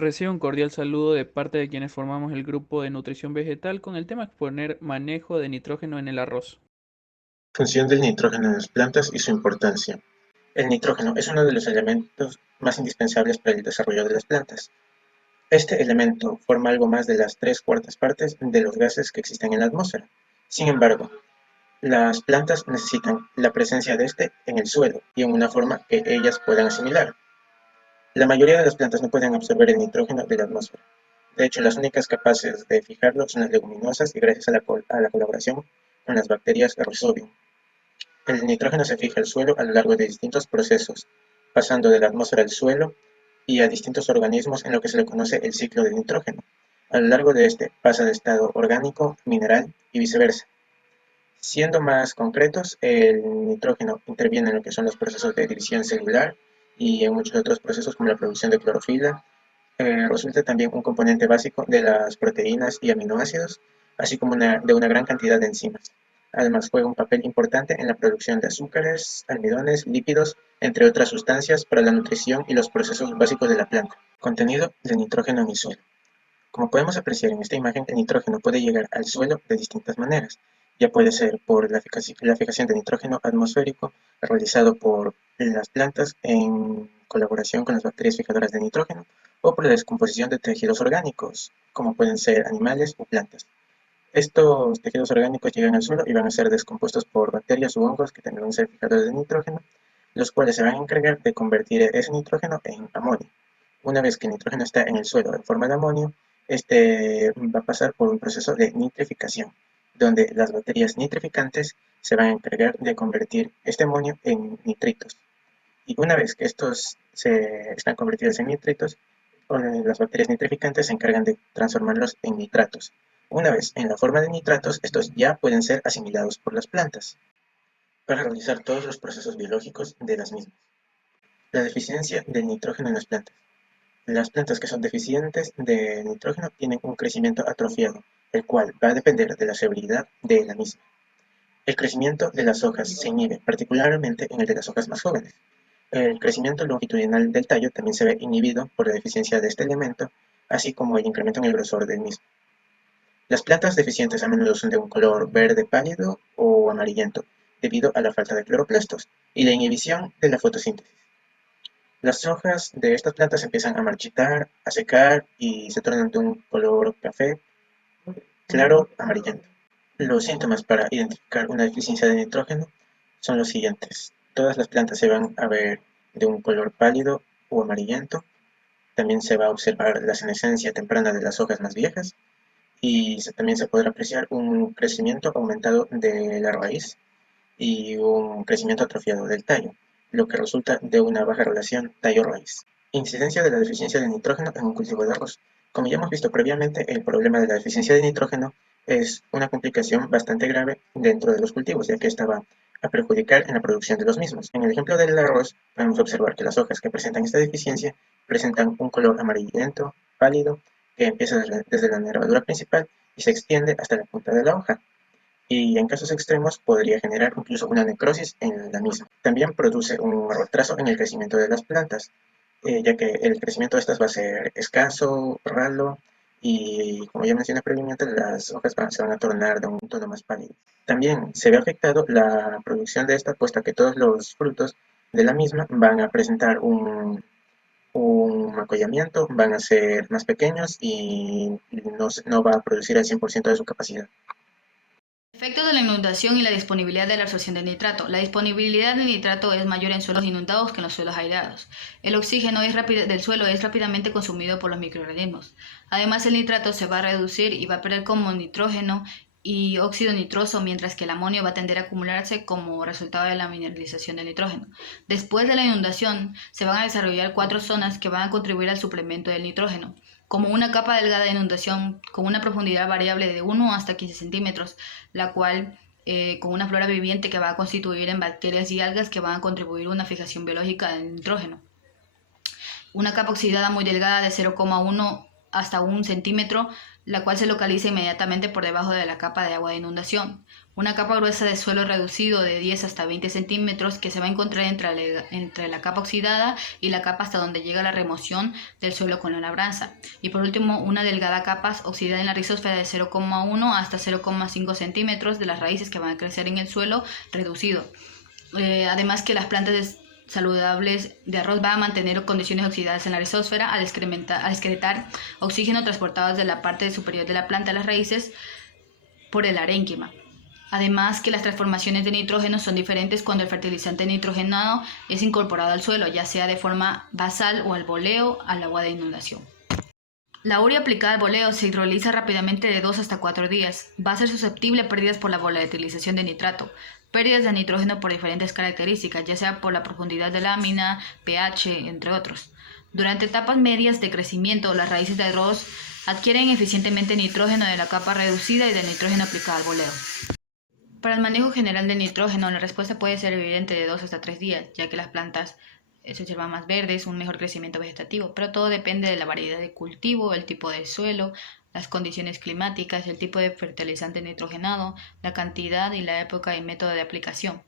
Recibe un cordial saludo de parte de quienes formamos el grupo de nutrición vegetal con el tema exponer manejo de nitrógeno en el arroz. Función del nitrógeno en las plantas y su importancia. El nitrógeno es uno de los elementos más indispensables para el desarrollo de las plantas. Este elemento forma algo más de las tres cuartas partes de los gases que existen en la atmósfera. Sin embargo, las plantas necesitan la presencia de este en el suelo y en una forma que ellas puedan asimilar. La mayoría de las plantas no pueden absorber el nitrógeno de la atmósfera. De hecho, las únicas capaces de fijarlo son las leguminosas y gracias a la colaboración con las bacterias rhizobium. El nitrógeno se fija al suelo a lo largo de distintos procesos, pasando de la atmósfera al suelo y a distintos organismos en lo que se le conoce el ciclo del nitrógeno. A lo largo de este pasa de estado orgánico, mineral y viceversa. Siendo más concretos, el nitrógeno interviene en lo que son los procesos de división celular y en muchos otros procesos como la producción de clorofila. Resulta también un componente básico de las proteínas y aminoácidos, así como de una gran cantidad de enzimas. Además, juega un papel importante en la producción de azúcares, almidones, lípidos, entre otras sustancias para la nutrición y los procesos básicos de la planta. Contenido de nitrógeno en el suelo. Como podemos apreciar en esta imagen, el nitrógeno puede llegar al suelo de distintas maneras. Ya puede ser por la fijación de nitrógeno atmosférico realizado por las plantas en colaboración con las bacterias fijadoras de nitrógeno o por la descomposición de tejidos orgánicos, como pueden ser animales o plantas. Estos tejidos orgánicos llegan al suelo y van a ser descompuestos por bacterias u hongos que también van a ser fijadores de nitrógeno, los cuales se van a encargar de convertir ese nitrógeno en amonio. Una vez que el nitrógeno está en el suelo en forma de amonio, este va a pasar por un proceso de nitrificación, donde las bacterias nitrificantes se van a encargar de convertir este amonio en nitritos. Y una vez que estos están convertidos en nitritos, las bacterias nitrificantes se encargan de transformarlos en nitratos. Una vez en la forma de nitratos, estos ya pueden ser asimilados por las plantas para realizar todos los procesos biológicos de las mismas. La deficiencia del nitrógeno en las plantas. Las plantas que son deficientes de nitrógeno tienen un crecimiento atrofiado, el cual va a depender de la severidad de la misma. El crecimiento de las hojas se inhibe, particularmente en el de las hojas más jóvenes. El crecimiento longitudinal del tallo también se ve inhibido por la deficiencia de este elemento, así como el incremento en el grosor del mismo. Las plantas deficientes a menudo son de un color verde pálido o amarillento, debido a la falta de cloroplastos y la inhibición de la fotosíntesis. Las hojas de estas plantas empiezan a marchitar, a secar y se tornan de un color café claro amarillento. Los síntomas para identificar una deficiencia de nitrógeno son los siguientes. Todas las plantas se van a ver de un color pálido o amarillento. También se va a observar la senescencia temprana de las hojas más viejas y también se podrá apreciar un crecimiento aumentado de la raíz y un crecimiento atrofiado del tallo, lo que resulta de una baja relación tallo-raíz. Incidencia de la deficiencia de nitrógeno en un cultivo de arroz. Como ya hemos visto previamente, el problema de la deficiencia de nitrógeno es una complicación bastante grave dentro de los cultivos, ya que esta va a perjudicar en la producción de los mismos. En el ejemplo del arroz, podemos observar que las hojas que presentan esta deficiencia presentan un color amarillento, pálido, que empieza desde la nervadura principal y se extiende hasta la punta de la hoja, y en casos extremos podría generar incluso una necrosis en la misma. También produce un retraso en el crecimiento de las plantas, ya que el crecimiento de estas va a ser escaso, ralo, y como ya mencioné previamente, las hojas se van a tornar de un tono más pálido. También se ve afectado la producción de esta, puesto que todos los frutos de la misma van a presentar un acollamiento, van a ser más pequeños y no va a producir el 100% de su capacidad. Efectos de la inundación y la disponibilidad de la absorción de nitrato. La disponibilidad de nitrato es mayor en suelos inundados que en los suelos aireados. El oxígeno del suelo es rápidamente consumido por los microorganismos. Además, el nitrato se va a reducir y va a perder como nitrógeno y óxido nitroso, mientras que el amonio va a tender a acumularse como resultado de la mineralización del nitrógeno. Después de la inundación, se van a desarrollar 4 zonas que van a contribuir al suplemento del nitrógeno, como una capa delgada de inundación con una profundidad variable de 1 hasta 15 centímetros, la cual con una flora viviente que va a constituir en bacterias y algas que van a contribuir a una fijación biológica del nitrógeno. Una capa oxidada muy delgada de 0,1 hasta 1 centímetro, la cual se localiza inmediatamente por debajo de la capa de agua de inundación. Una capa gruesa de suelo reducido de 10 hasta 20 centímetros que se va a encontrar entre la capa oxidada y la capa hasta donde llega la remoción del suelo con la labranza. Y por último, una delgada capa oxidada en la rizósfera de 0,1 hasta 0,5 centímetros de las raíces que van a crecer en el suelo reducido. Además que las plantas saludables de arroz van a mantener condiciones oxidadas en la rizósfera al excretar oxígeno transportado desde la parte superior de la planta a las raíces por el arénquima. Además que las transformaciones de nitrógeno son diferentes cuando el fertilizante nitrogenado es incorporado al suelo, ya sea de forma basal o al boleo al agua de inundación. La urea aplicada al boleo se hidroliza rápidamente de 2 hasta 4 días. Va a ser susceptible a pérdidas por la volatilización de nitrato, pérdidas de nitrógeno por diferentes características, ya sea por la profundidad de lámina, pH, entre otros. Durante etapas medias de crecimiento, las raíces de arroz adquieren eficientemente nitrógeno de la capa reducida y del nitrógeno aplicado al boleo. Para el manejo general del nitrógeno, la respuesta puede ser evidente de 2 hasta 3 días, ya que las plantas se observan más verdes, un mejor crecimiento vegetativo, pero todo depende de la variedad de cultivo, el tipo de suelo, las condiciones climáticas, el tipo de fertilizante nitrogenado, la cantidad y la época y método de aplicación.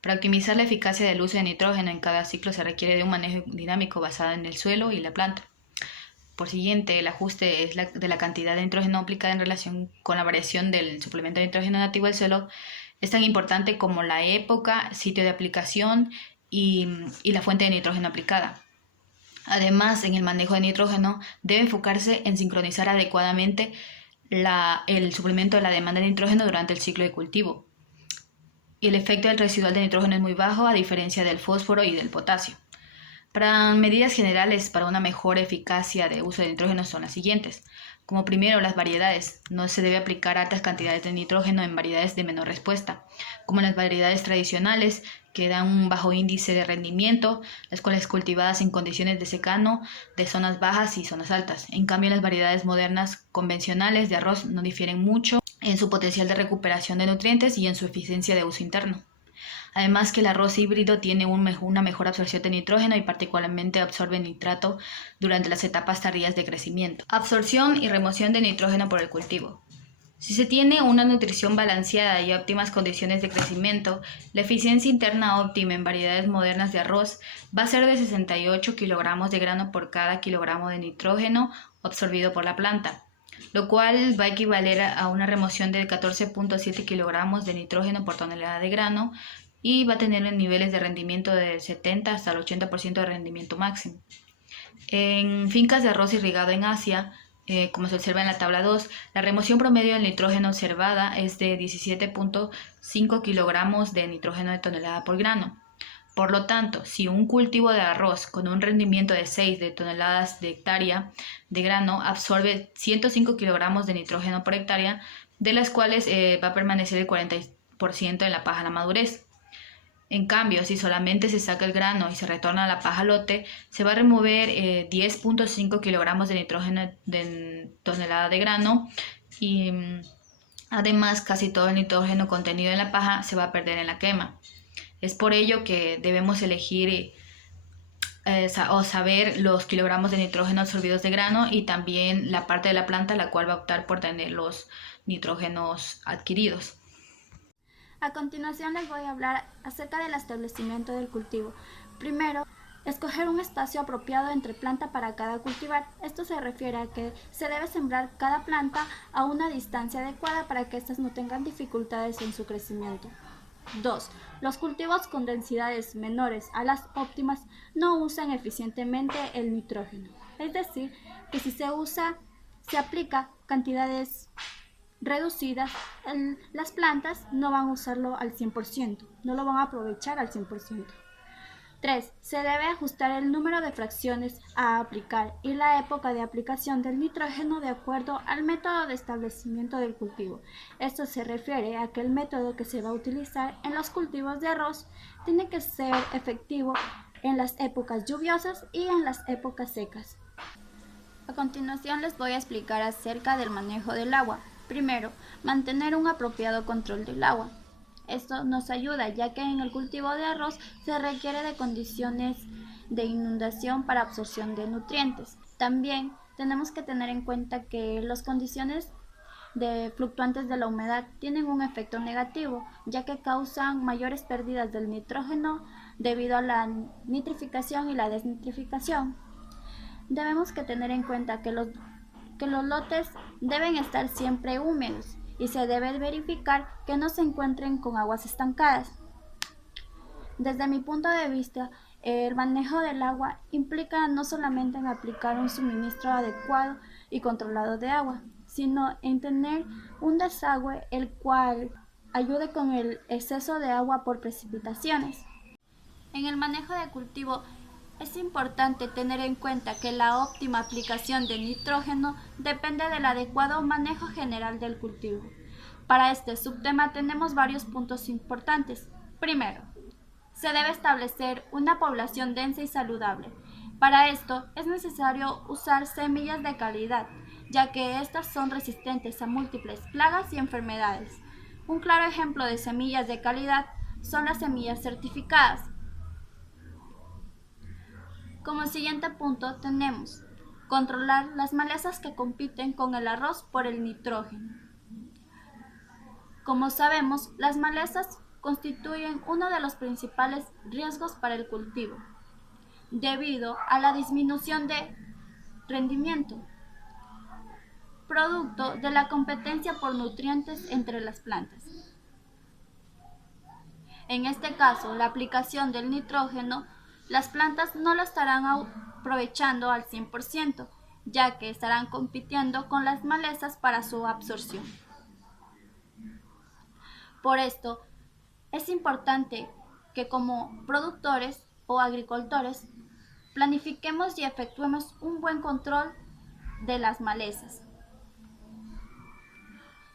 Para optimizar la eficacia del uso de nitrógeno en cada ciclo se requiere de un manejo dinámico basado en el suelo y la planta. Por siguiente, el ajuste de la cantidad de nitrógeno aplicada en relación con la variación del suplemento de nitrógeno nativo del suelo es tan importante como la época, sitio de aplicación y la fuente de nitrógeno aplicada. Además, en el manejo de nitrógeno debe enfocarse en sincronizar adecuadamente el suplemento de la demanda de nitrógeno durante el ciclo de cultivo. Y el efecto del residual de nitrógeno es muy bajo a diferencia del fósforo y del potasio. Para medidas generales para una mejor eficacia de uso de nitrógeno son las siguientes. Como primero, las variedades. No se debe aplicar altas cantidades de nitrógeno en variedades de menor respuesta, como las variedades tradicionales que dan un bajo índice de rendimiento, las cuales cultivadas en condiciones de secano de zonas bajas y zonas altas. En cambio, las variedades modernas convencionales de arroz no difieren mucho en su potencial de recuperación de nutrientes y en su eficiencia de uso interno. Además que el arroz híbrido tiene una mejor absorción de nitrógeno y particularmente absorbe nitrato durante las etapas tardías de crecimiento. Absorción y remoción de nitrógeno por el cultivo. Si se tiene una nutrición balanceada y óptimas condiciones de crecimiento, la eficiencia interna óptima en variedades modernas de arroz va a ser de 68 kilogramos de grano por cada kilogramo de nitrógeno absorbido por la planta, lo cual va a equivaler a una remoción de 14.7 kilogramos de nitrógeno por tonelada de grano, y va a tener niveles de rendimiento del 70 hasta el 80% de rendimiento máximo. En fincas de arroz irrigado en Asia, como se observa en la tabla 2, la remoción promedio del nitrógeno observada es de 17.5 kilogramos de nitrógeno de tonelada por grano. Por lo tanto, si un cultivo de arroz con un rendimiento de 6 de toneladas de hectárea de grano absorbe 105 kilogramos de nitrógeno por hectárea, de las cuales va a permanecer el 40% en la paja a la madurez. En cambio, si solamente se saca el grano y se retorna a la paja lote, se va a remover 10.5 kilogramos de nitrógeno de tonelada de grano y además casi todo el nitrógeno contenido en la paja se va a perder en la quema. Es por ello que debemos elegir o saber los kilogramos de nitrógeno absorbidos de grano y también la parte de la planta la cual va a optar por tener los nitrógenos adquiridos. A continuación les voy a hablar acerca del establecimiento del cultivo. Primero, escoger un espacio apropiado entre planta para cada cultivar. Esto se refiere a que se debe sembrar cada planta a una distancia adecuada para que éstas no tengan dificultades en su crecimiento. 2. Los cultivos con densidades menores a las óptimas no usan eficientemente el nitrógeno. Es decir, que si se aplica cantidades reducidas, las plantas no van a usarlo al 100%, no lo van a aprovechar al 100%. 3. Se debe ajustar el número de fracciones a aplicar y la época de aplicación del nitrógeno de acuerdo al método de establecimiento del cultivo. Esto se refiere a que el método que se va a utilizar en los cultivos de arroz tiene que ser efectivo en las épocas lluviosas y en las épocas secas. A continuación les voy a explicar acerca del manejo del agua. Primero, mantener un apropiado control del agua. Esto nos ayuda ya que en el cultivo de arroz se requiere de condiciones de inundación para absorción de nutrientes. También tenemos que tener en cuenta que las condiciones de fluctuantes de la humedad tienen un efecto negativo, ya que causan mayores pérdidas del nitrógeno debido a la nitrificación y la desnitrificación. Debemos que tener en cuenta que los lotes deben estar siempre húmedos y se debe verificar que no se encuentren con aguas estancadas. Desde mi punto de vista, el manejo del agua implica no solamente en aplicar un suministro adecuado y controlado de agua, sino en tener un desagüe el cual ayude con el exceso de agua por precipitaciones. En el manejo de cultivo es importante tener en cuenta que la óptima aplicación de nitrógeno depende del adecuado manejo general del cultivo. Para este subtema tenemos varios puntos importantes. Primero, se debe establecer una población densa y saludable. Para esto es necesario usar semillas de calidad, ya que estas son resistentes a múltiples plagas y enfermedades. Un claro ejemplo de semillas de calidad son las semillas certificadas. Como siguiente punto tenemos controlar las malezas que compiten con el arroz por el nitrógeno. Como sabemos, las malezas constituyen uno de los principales riesgos para el cultivo, debido a la disminución de rendimiento, producto de la competencia por nutrientes entre las plantas. En este caso, la aplicación del nitrógeno, las plantas no lo estarán aprovechando al 100%, ya que estarán compitiendo con las malezas para su absorción. Por esto, es importante que como productores o agricultores planifiquemos y efectuemos un buen control de las malezas.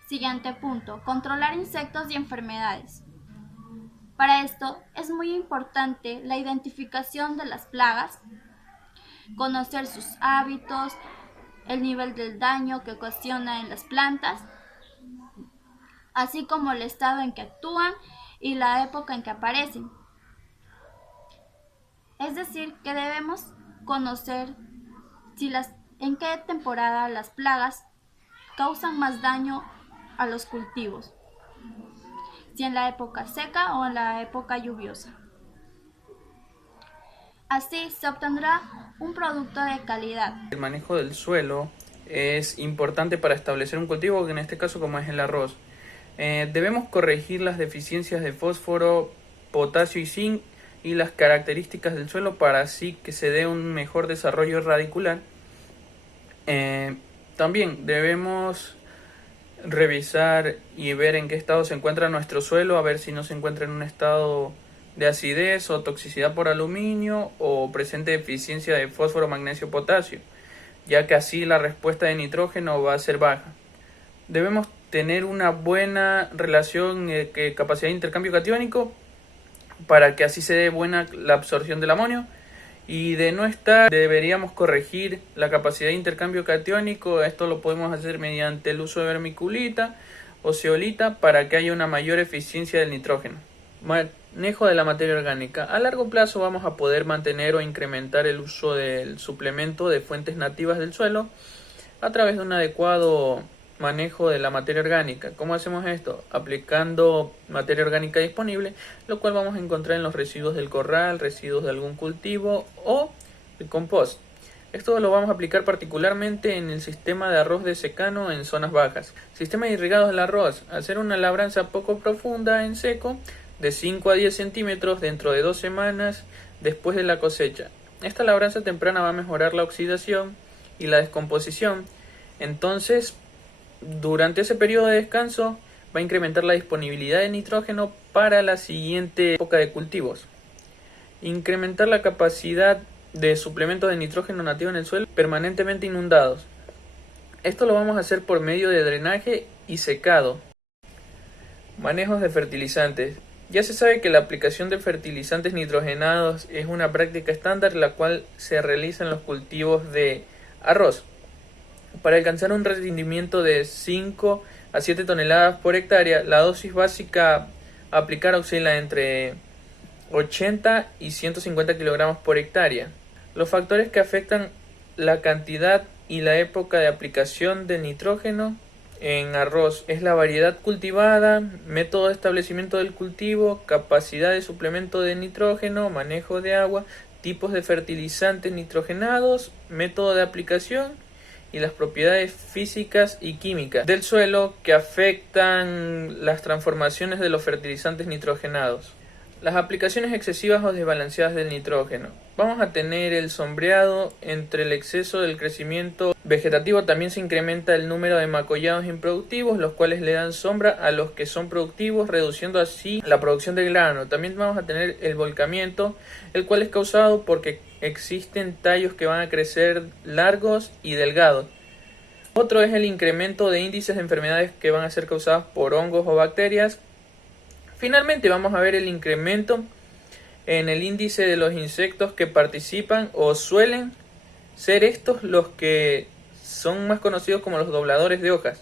Siguiente punto, controlar insectos y enfermedades. Para esto es muy importante la identificación de las plagas, conocer sus hábitos, el nivel del daño que ocasiona en las plantas, así como el estado en que actúan y la época en que aparecen. Es decir, que debemos conocer en qué temporada las plagas causan más daño a los cultivos, si en la época seca o en la época lluviosa. Así se obtendrá un producto de calidad. El manejo del suelo es importante para establecer un cultivo, que en este caso como es el arroz. Debemos corregir las deficiencias de fósforo, potasio y zinc y las características del suelo para así que se dé un mejor desarrollo radicular. También debemos revisar y ver en qué estado se encuentra nuestro suelo, a ver si no se encuentra en un estado de acidez o toxicidad por aluminio o presente deficiencia de fósforo, magnesio, potasio, ya que así la respuesta de nitrógeno va a ser baja. Debemos tener una buena relación capacidad de intercambio catiónico para que así se dé buena la absorción del amonio, y de no estar deberíamos corregir la capacidad de intercambio catiónico. Esto lo podemos hacer mediante el uso de vermiculita o zeolita para que haya una mayor eficiencia del nitrógeno. Manejo de la materia orgánica. A largo plazo vamos a poder mantener o incrementar el uso del suplemento de fuentes nativas del suelo a través de un adecuado manejo de la materia orgánica. ¿Cómo hacemos esto? Aplicando materia orgánica disponible, lo cual vamos a encontrar en los residuos del corral, residuos de algún cultivo o el compost. Esto lo vamos a aplicar particularmente en el sistema de arroz de secano en zonas bajas. Sistema de irrigados del arroz. Hacer una labranza poco profunda en seco de 5 a 10 centímetros dentro de 2 semanas después de la cosecha. Esta labranza temprana va a mejorar la oxidación y la descomposición. Entonces, durante ese periodo de descanso va a incrementar la disponibilidad de nitrógeno para la siguiente época de cultivos. Incrementar la capacidad de suplemento de nitrógeno nativo en el suelo permanentemente inundados. Esto lo vamos a hacer por medio de drenaje y secado. Manejos de fertilizantes. Ya se sabe que la aplicación de fertilizantes nitrogenados es una práctica estándar la cual se realiza en los cultivos de arroz. Para alcanzar un rendimiento de 5 a 7 toneladas por hectárea, la dosis básica a aplicar oscila entre 80 y 150 kilogramos por hectárea. Los factores que afectan la cantidad y la época de aplicación del nitrógeno en arroz. Es la variedad cultivada, método de establecimiento del cultivo, capacidad de suplemento de nitrógeno, manejo de agua, tipos de fertilizantes nitrogenados, método de aplicación y las propiedades físicas y químicas del suelo que afectan las transformaciones de los fertilizantes nitrogenados. Las aplicaciones excesivas o desbalanceadas del nitrógeno. Vamos a tener el sombreado. Entre el exceso del crecimiento vegetativo también se incrementa el número de macollados improductivos, los cuales le dan sombra a los que son productivos, reduciendo así la producción del grano. También vamos a tener el volcamiento, el cual es causado porque existen tallos que van a crecer largos y delgados. Otro es el incremento de índices de enfermedades que van a ser causadas por hongos o bacterias. Finalmente vamos a ver el incremento en el índice de los insectos que participan o suelen ser estos los que son más conocidos como los dobladores de hojas.